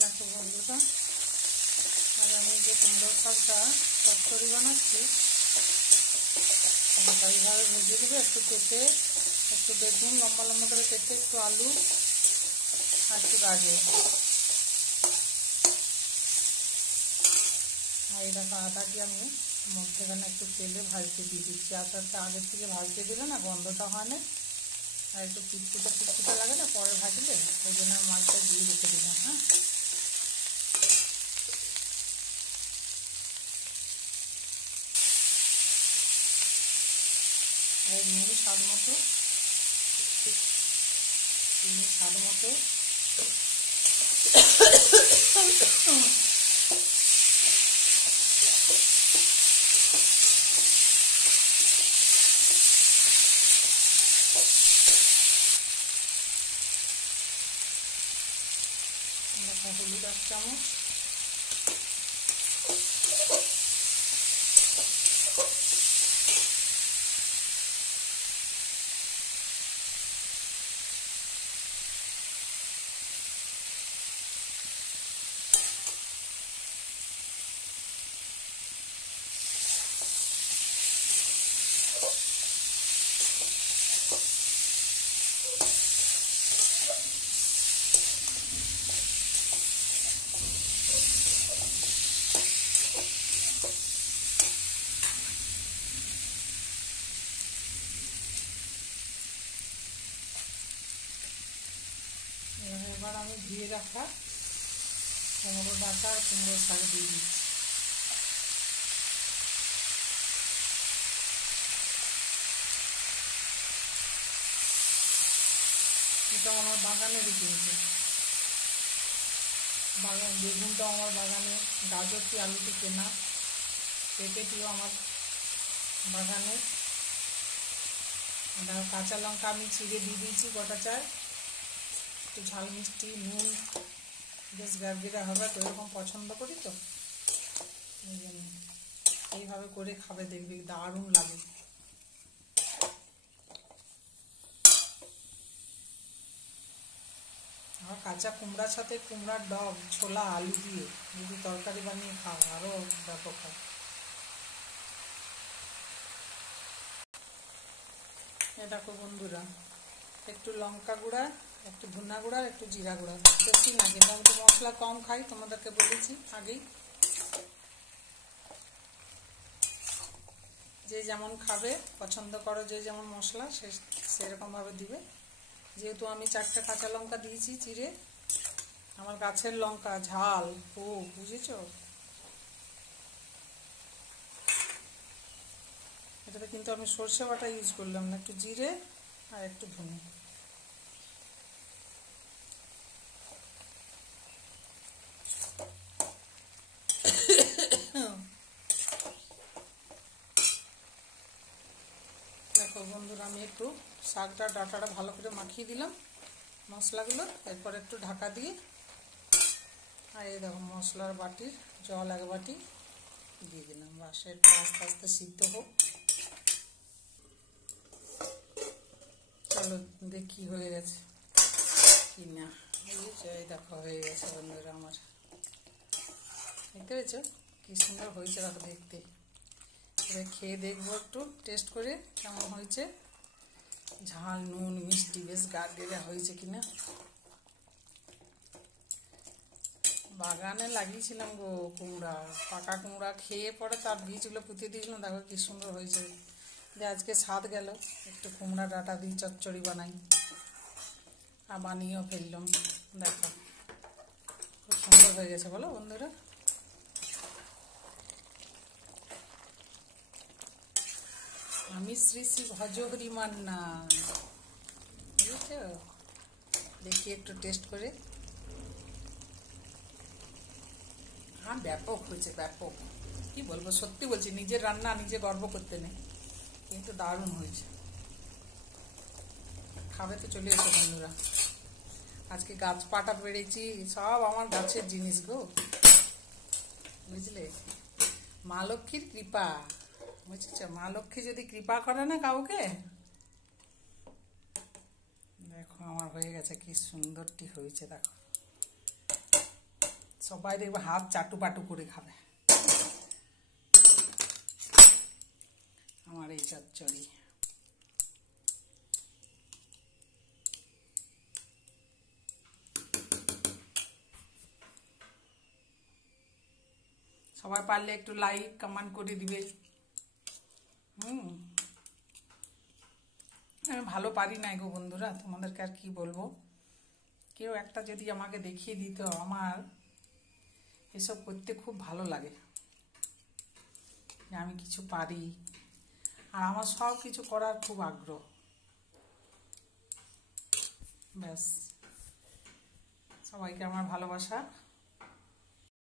দেখো বন্ধুরা, আর আমি যে কুমড়ো শাকটা চচ্চড়ি বানাচ্ছি, এইভাবে ভেজে দেবে। একটু কেটে, একটু বেগুন লম্বা লম্বা করে কেটে, একটু আলু আর একটু গাজর, আর এই দেখো আটাটি আমি মধ্যেখানে একটু তেলে ভাজতে দিয়ে দিচ্ছি। আটাটা আগের থেকে ভাজতে দিলে না গন্ধটা হয় না, আর একটু পিটপিটা পিটপিটা লাগে না পরে ভাজলে, ওই জন্য মাছটা দিয়ে রেখে দিলাম। হ্যাঁ, আর নুন স্বাদ মতো, স্বাদ মতো হলুদ 1 চামচ, এবার আমি ধুয়ে রাখা কুমড়ো ডাঁটা আর কুমড়ো শাক দিয়ে দিচ্ছি। এটা আমার বাগানেরই কিনছে, বেগুনটাও আমার বাগানে, গাজরটি আলুটি কেনা, পেঁপেটিও আমার বাগানের, কাঁচা লঙ্কা আমি ছিঁড়ে দিয়ে দিয়েছি গোটা চার, একটু ঝাল মিষ্টি নুন বেশ গ্যারগেরা হবে, তো এরকম পছন্দ করি তো এই জন্য এইভাবে করে খাবে, দেখবি দারুণ লাগে। আর কাঁচা কুমড়ার সাথে কুমড়ার ডগ ছোলা আলু দিয়ে যদি তরকারি বানিয়ে খাও আরও ব্যাপক হয়। এ দেখো বন্ধুরা, একটু লঙ্কা গুঁড়া, একটু ধনা গুঁড়া, একটু জিরা গুঁড়া, বেশি না, কিন্তু আমি তো মশলা কম খাই, তোমাদেরকে বলেছি আগেই। যে যেমন খাবে পছন্দ করো, যে যেমন মশলা সেরকমভাবে দিবে। যেহেতু আমি 4টে কাঁচা লঙ্কা দিয়েছি চিড়ে, আমার গাছের লঙ্কা ঝাল খুব, বুঝেছ। এটাতে কিন্তু আমি সর্ষে বাটা ইউজ করলাম না, একটু জিরে আর একটু ধনে। দেখো বন্ধুরা, আমি একটু শাকটা ডাঁটাটা ভালো করে মাখিয়ে দিলাম মশলাগুলো, এরপর একটু ঢাকা দিয়ে, আর এই দেখো মশলার বাটির জল 1 বাটি দিয়ে দিলাম। বাস, এটা আস্তে আস্তে সিদ্ধ হোক। চলো দেখি হয়ে গেছে কি না। এই দেখো হয়ে গেছে বন্ধুরা আমার, দেখতে পেয়েছ কি সুন্দর হয়েছে দেখো দেখতে। এবার খেয়ে দেখবো, একটু টেস্ট করে কেমন হয়েছে, ঝাল নুন মিষ্টি বেশ গাড়গেড়ে হয়েছে কিনা। বাগানে লাগিয়েছিলাম গো কুমড়া, পাকা কুমড়া, খেয়ে পরে তার বীজগুলো পুঁতে দিয়েছিলাম, দেখো কি সুন্দর হয়েছে। যে আজকে স্বাদ গেল, একটু কুমড়া ডাঁটা দিয়ে চচ্চড়ি বানাই, আর বানিয়েও ফেললাম। দেখো খুব সুন্দর হয়ে গেছে, বলো বন্ধুরা। আমি শ্রী শ্রী ভজহরি মান্না, বুঝেছ। দেখি একটু টেস্ট করে। হ্যাঁ ব্যাপক হয়েছে, ব্যাপক, কি বলবো, সত্যি বলছি, নিজের রান্না নিজে গর্ব করতে নেই, কিন্তু দারুণ হয়েছে। খাবে তো চলে এসো বন্ধুরা। আজকে গাছ পাটা পেরেছি, সব আমার গাছের জিনিস গো, বুঝলে। মা লক্ষ্মীর কৃপা, বুঝেছ। মা লক্ষ্মী যদি কৃপা করে না কাউকে, দেখো আমার হয়ে গেছে, কি সুন্দরটি হয়েছে দেখো। সবাই দেখবে হাত চাটু পাটু করে খাবে আমার এই চচ্চড়ি। সবাই পারলে একটু লাইক কমেন্ট করে দিবে। আমি ভালো পারি না গো বন্ধুরা, তোমাদেরকে আর কি বলবো। কেউ একটা যদি আমাকে দেখিয়ে দিত, আমার এসব করতে খুব ভালো লাগে যে আমি কিছু পারি, আর আমার সব কিছু করার খুব আগ্রহ। ব্যাস, সবাইকে আমার ভালোবাসা।